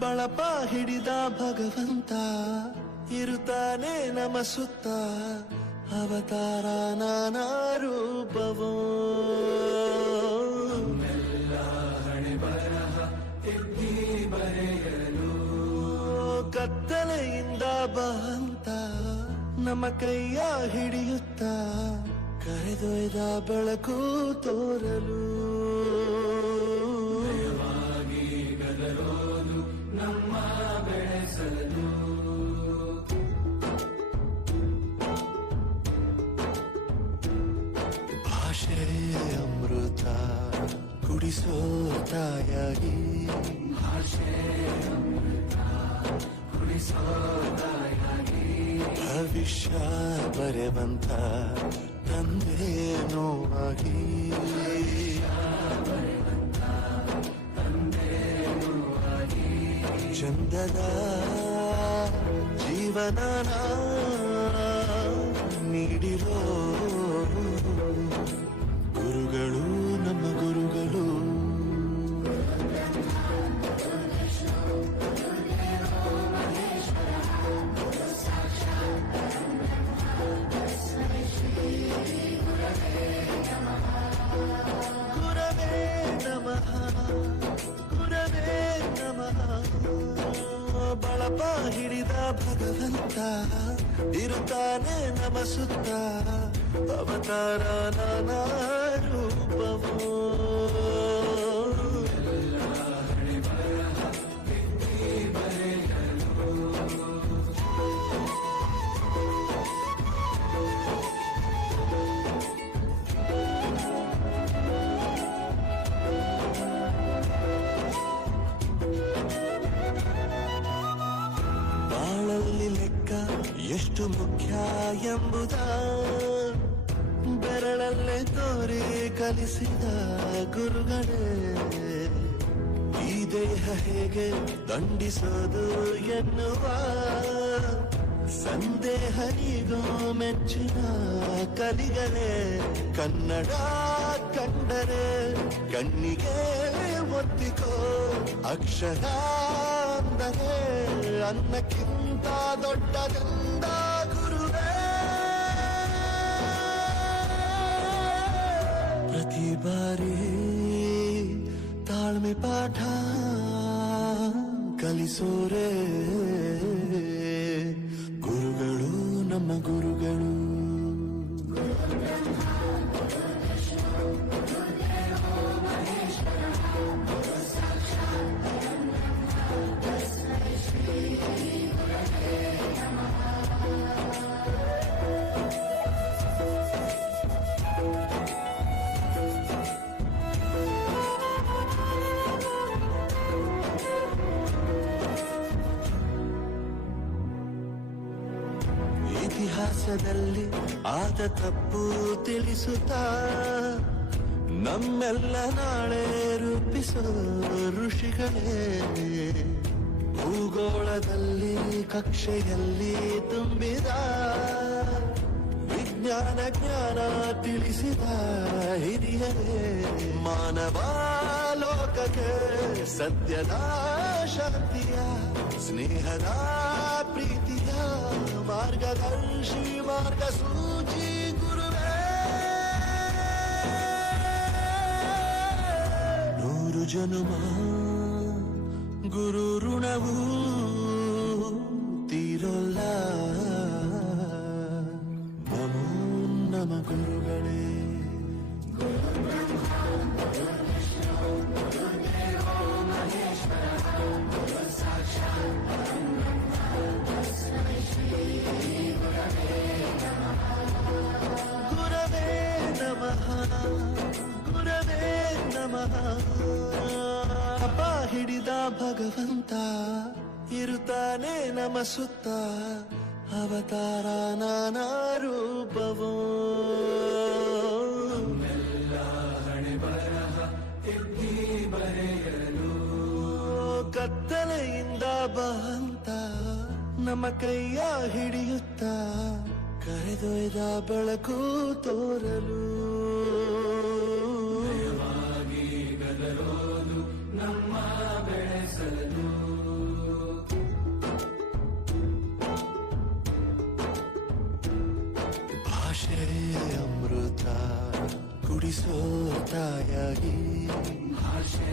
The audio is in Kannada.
ಬಳಪ ಹಿಡಿದ ಭಗವಂತ ಇರುತ್ತಾನೆ ನಮ ಸುತ್ತ ಅವತಾರ ನಾನಾ ರೂಪವೋ ಹಣೆ ಬರಹ ತಿದ್ದಿ ಬರೆಯಲು ಕತ್ತಲೆಯಿಂದ ಬಂತ ನಮ್ಮ ಕೈಯ ಹಿಡಿಯುತ್ತ ಕರೆದೊಯ್ದ ಬೆಳಕು ತೋರಲು ಗದರೋದು ನಮ್ಮ ಬೆಳೆಸಲು ಭಾಷೆ ಅಮೃತ ಕುಡಿಸೋ ತಾಯಾಗಿ ಭಾಷೆ ಅಮೃತ ಕುಡಿಸೋ ತಾಯಾಗಿ ಭವಿಷ್ಯ ಬರೆವಂತ ತಂದೇನೋ ಆಗಿ ಚಂದದ ಜೀವನ ನೀಡಿರೋ ಗುರುಗಳು ನಮ್ಮ ಗುರುಗಳು ಗುರವೇ ನಮಃ ಗುರವೇ ನಮಃ ಬಳಪ ಹಿಡಿದ ಭಗವಂತ ಇರುತ್ತಾನೆ ನಮ ಸುತ್ತ ಅವತಾರ ನಾನಾ ರೂಪವೋ ಬಾಳಲ್ಲಿ ಲೆಕ್ಕ ಎಷ್ಟು ಮುಖ್ಯ ಎಂಬುದ ಬೆರಳಲ್ಲೇ ತೋರಿ ಕಲಿಸಿದ ಗುರುಗಳೇ ಈ ದೇಹ ಹೇಗೆ ದಂಡಿಸೋದು ಎನ್ನುವ ಸಂದೇಹ ನೀಗೋ ಮೆಚ್ಚಿನ ಕಲಿಗಳೇ ಕನ್ನಡ ಕಂಡರೆ ಕಣ್ಣಿಗೆ ಒತ್ತಿಕೋ ಅಕ್ಷರ ಅಂದರೆ ಅನ್ನಕ್ಕಿಂತ ದೊಡ್ಡದೆಂದ ಗುರುವೇ ಪ್ರತಿ ಬಾರಿ ತಾಳ್ಮೆ ಪಾಠ ಕಲಿಸೋರೆ ಗುರುಗಳು ನಮ್ಮ ಗುರುಗಳು ಇತಿಹಾಸದಲ್ಲಿ ಆದ ತಪ್ಪು ತಿಳಿಸುತ್ತಾ ನಮ್ಮೆಲ್ಲ ನಾಳೆ ರೂಪಿಸೋ ಋಷಿಗಳೇ ಭೂಗೋಳದಲ್ಲಿ ಕಕ್ಷೆಯಲ್ಲಿ ತುಂಬಿದ ವಿಜ್ಞಾನ ಜ್ಞಾನ ತಿಳಿಸಿದ ಹಿರಿಯರೇ ಮಾನವ ಲೋಕಕ್ಕೆ ಸತ್ಯದ ಶಾಂತಿಯ ಸ್ನೇಹದ ಪ್ರೀತಿಯ ಮಾರ್ಗದರ್ಶಿ ಮಾರ್ಗಸೂಚಿ ಗುರುವೇ ನೂರು ಜನುಮ ಗುರು ಋಣವು ತೀರೋಲ್ಲ ನಮೋ ನಮ ಗುರುಗಳೇ ಗುರವೇ ನಮಃ ಗುರವೇ ನಮಃ ಅಪ್ಪ ಹಿಡಿದ ಭಗವಂತ ಇರುತ್ತಾನೆ ನಮ ಸುತ್ತ ಅವತಾರ ನಾನಾ ರೂಪವೋ ಹಣೆ ಬರಹ ತಿದ್ದಿ ಬರೆಯಲು ಕತ್ತಲೆಯಿಂದ ಬಂತ ನಮ್ಮ ಕೈಯ ಹಿಡಿಯುತ್ತ ಕರೆದೊಯ್ದ ಬೆಳಕು ತೋರಲು ಗದರೋದು ನಮ್ಮ ಬೆಳೆಸಲು ಭಾಷೆ ಅಮೃತ ಕುಡಿಸೋ ತಾಯಾಗಿ ಭಾಷೆ